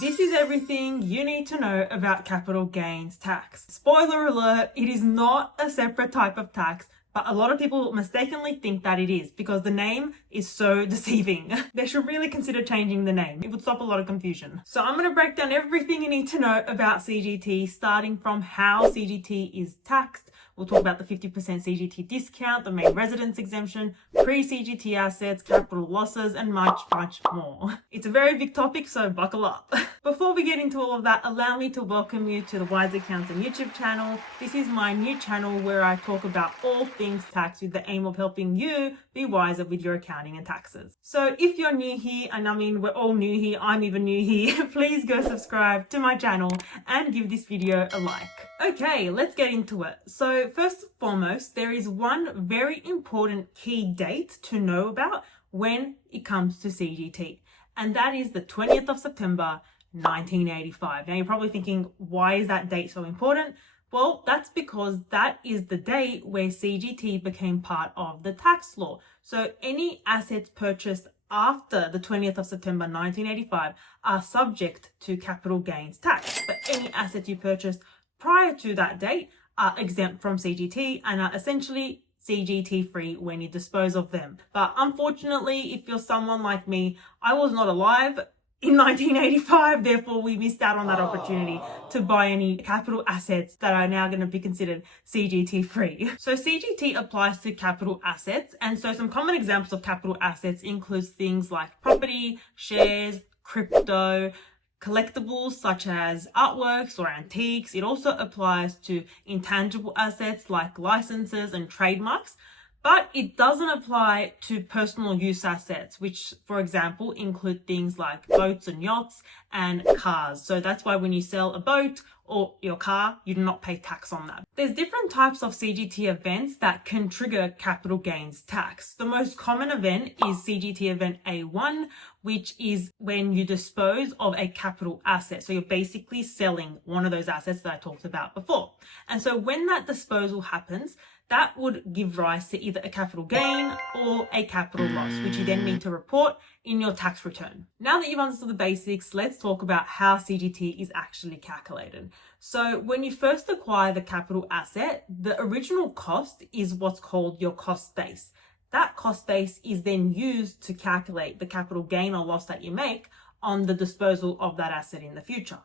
This is everything you need to know about capital gains tax. Spoiler alert, it is not a separate type of tax, but a lot of people mistakenly think that it is because the name is so deceiving. They should really consider changing the name. It would stop a lot of confusion. So I'm going to break down everything you need to know about CGT, starting from how CGT is taxed. We'll talk about the 50% CGT discount, the main residence exemption, pre-CGT assets, capital losses, and much, much more. It's a very big topic, so buckle up. Before we get into all of that, allow me to welcome you to the Wise Accountant YouTube channel. This is my new channel where I talk about all things tax with the aim of helping you be wiser with your accounting and taxes. So if you're new here, and I mean we're all new here, I'm even new here, please go subscribe to my channel and give this video a like. Okay, let's get into it. So first and foremost, there is one very important key date to know about when it comes to CGT, and that is the 20th of September 1985. Now you're probably thinking, why is that date so important? Well, that's because that is the date where CGT became part of the tax law. So any assets purchased after the 20th of September 1985 are subject to capital gains tax, but any assets you purchased prior to that date are exempt from CGT and are essentially CGT free when you dispose of them. But unfortunately, if you're someone like me, I was not alive in 1985, therefore we missed out on that opportunity to buy any capital assets that are now going to be considered CGT free. So CGT applies to capital assets, and so some common examples of capital assets includes things like property, shares, crypto, collectibles such as artworks or antiques. It also applies to intangible assets like licenses and trademarks, but it doesn't apply to personal use assets, which, for example, include things like boats and yachts and cars. So that's why when you sell a boat or your car, you do not pay tax on that. There's different types of CGT events that can trigger capital gains tax. The most common event is CGT event A1, which is when you dispose of a capital asset. So you're basically selling one of those assets that I talked about before. And so when that disposal happens, that would give rise to either a capital gain or a capital loss, which you then need to report in your tax return. Now that you've understood the basics, let's talk about how CGT is actually calculated. So when you first acquire the capital asset, the original cost is what's called your cost base. That cost base is then used to calculate the capital gain or loss that you make on the disposal of that asset in the future.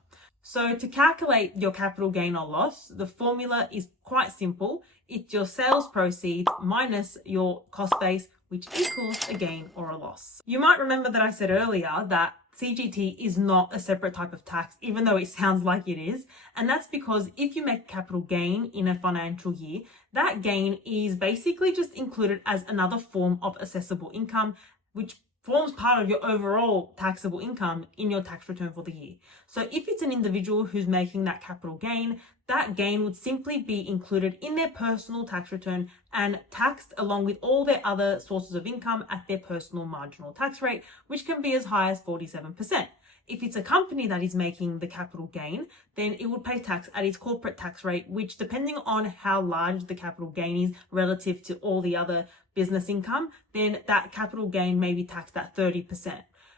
So to calculate your capital gain or loss, the formula is quite simple. It's your sales proceeds minus your cost base, which equals a gain or a loss. You might remember that I said earlier that CGT is not a separate type of tax, even though it sounds like it is. And that's because if you make capital gain in a financial year, that gain is basically just included as another form of assessable income, which forms part of your overall taxable income in your tax return for the year. So if it's an individual who's making that capital gain, that gain would simply be included in their personal tax return and taxed along with all their other sources of income at their personal marginal tax rate, which can be as high as 47%. If it's a company that is making the capital gain, then it would pay tax at its corporate tax rate, which depending on how large the capital gain is relative to all the other business income, then that capital gain may be taxed at 30%,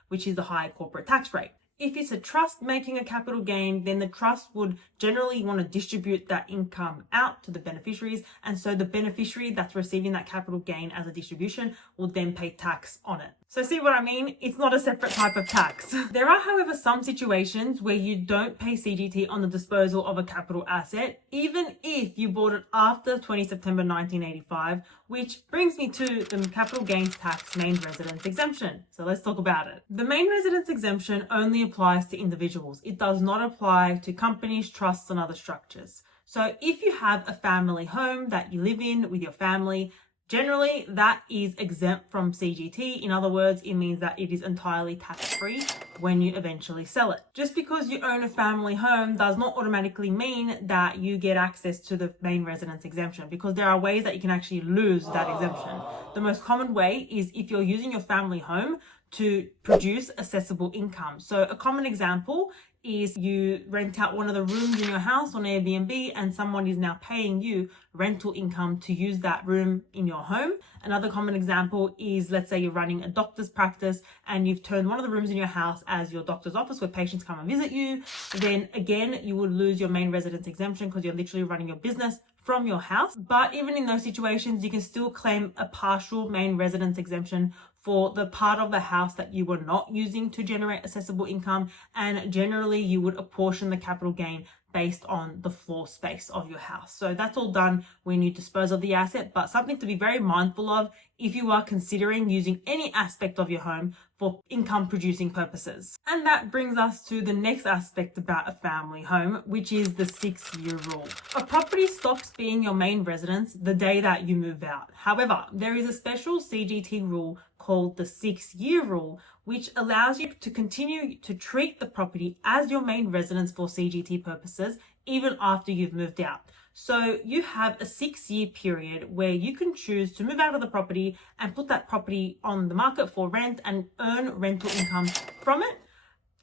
which is the higher corporate tax rate. If it's a trust making a capital gain, then the trust would generally want to distribute that income out to the beneficiaries. And so the beneficiary that's receiving that capital gain as a distribution will then pay tax on it. So see what I mean? It's not a separate type of tax. There are, however, some situations where you don't pay CGT on the disposal of a capital asset, even if you bought it after 20 September 1985, which brings me to the capital gains tax main residence exemption. So let's talk about it. The main residence exemption only applies to individuals. It does not apply to companies, trusts, and other structures. So if you have a family home that you live in with your family, generally that is exempt from CGT. In other words, it means that it is entirely tax-free when you eventually sell it. Just because you own a family home does not automatically mean that you get access to the main residence exemption, because there are ways that you can actually lose that exemption. The most common way is if you're using your family home to produce assessable income. So a common example is you rent out one of the rooms in your house on Airbnb and someone is now paying you rental income to use that room in your home. Another common example is, let's say you're running a doctor's practice and you've turned one of the rooms in your house as your doctor's office where patients come and visit you. Then again, you would lose your main residence exemption because you're literally running your business from your house. But even in those situations, you can still claim a partial main residence exemption for the part of the house that you were not using to generate assessable income, and generally you would apportion the capital gain based on the floor space of your house. So that's all done when you dispose of the asset, but something to be very mindful of if you are considering using any aspect of your home for income producing purposes. And that brings us to the next aspect about a family home, which is the 6-year rule. A property stops being your main residence the day that you move out. However, there is a special CGT rule called the 6-year rule, which allows you to continue to treat the property as your main residence for CGT purposes, even after you've moved out. So you have a 6-year period where you can choose to move out of the property and put that property on the market for rent and earn rental income from it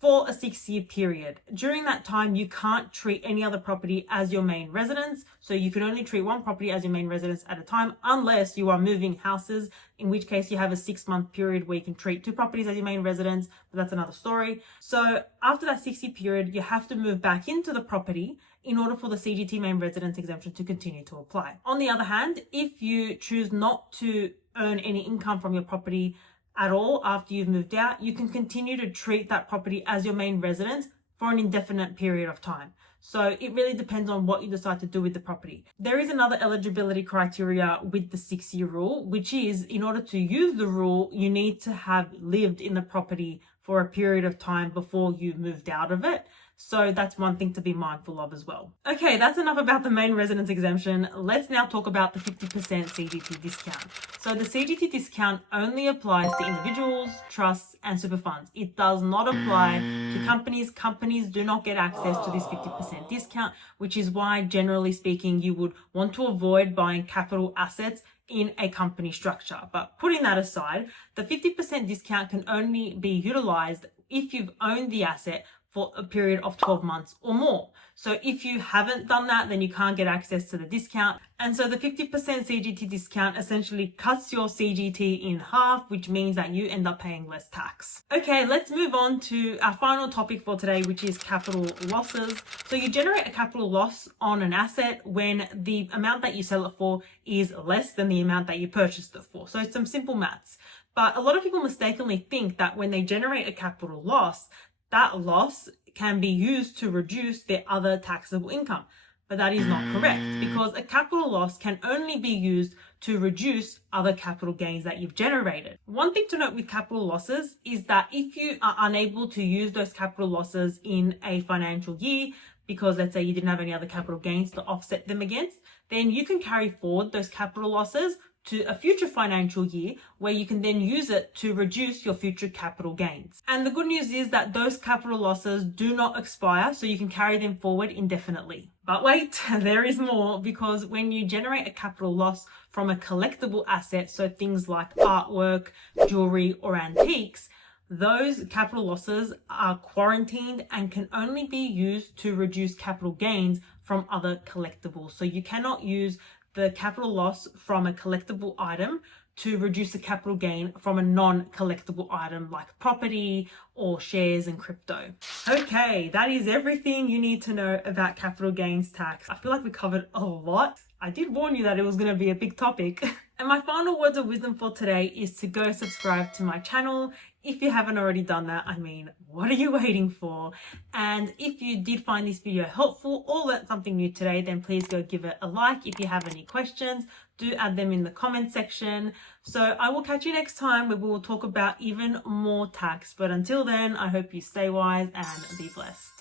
for a 6-year period. During that time, you can't treat any other property as your main residence. So you can only treat one property as your main residence at a time, unless you are moving houses, in which case you have a 6-month period where you can treat 2 properties as your main residence, but that's another story. So after that 6-year period, you have to move back into the property in order for the CGT main residence exemption to continue to apply. On the other hand, if you choose not to earn any income from your property at all after you've moved out, you can continue to treat that property as your main residence for an indefinite period of time. So it really depends on what you decide to do with the property. There is another eligibility criteria with the 6-year rule, which is, in order to use the rule, you need to have lived in the property for a period of time before you moved out of it. So that's one thing to be mindful of as well. Okay, that's enough about the main residence exemption. Let's now talk about the 50% CGT discount. So the CGT discount only applies to individuals, trusts, and super funds. It does not apply to companies. Companies do not get access to this 50% discount, which is why, generally speaking, you would want to avoid buying capital assets in a company structure. But putting that aside, the 50% discount can only be utilized if you've owned the asset for a period of 12 months or more. So if you haven't done that, then you can't get access to the discount. And so the 50% CGT discount essentially cuts your CGT in half, which means that you end up paying less tax. Okay, let's move on to our final topic for today, which is capital losses. So you generate a capital loss on an asset when the amount that you sell it for is less than the amount that you purchased it for. So it's some simple maths. But a lot of people mistakenly think that when they generate a capital loss, that loss can be used to reduce their other taxable income. But that is not correct, because a capital loss can only be used to reduce other capital gains that you've generated. One thing to note with capital losses is that if you are unable to use those capital losses in a financial year, because let's say you didn't have any other capital gains to offset them against, then you can carry forward those capital losses to a future financial year where you can then use it to reduce your future capital gains. And the good news is that those capital losses do not expire, so you can carry them forward indefinitely. But wait, there is more, because when you generate a capital loss from a collectible asset, so things like artwork, jewelry, or antiques, those capital losses are quarantined and can only be used to reduce capital gains from other collectibles. So you cannot use the capital loss from a collectible item to reduce the capital gain from a non-collectible item like property or shares and crypto. Okay, that is everything you need to know about capital gains tax. I feel like we covered a lot. I did warn you that it was going to be a big topic. And my final words of wisdom for today is to go subscribe to my channel. If you haven't already done that, I mean, what are you waiting for? And if you did find this video helpful or learned something new today, then please go give it a like. If you have any questions, do add them in the comment section. So I will catch you next time where we will talk about even more tax. But until then, I hope you stay wise and be blessed.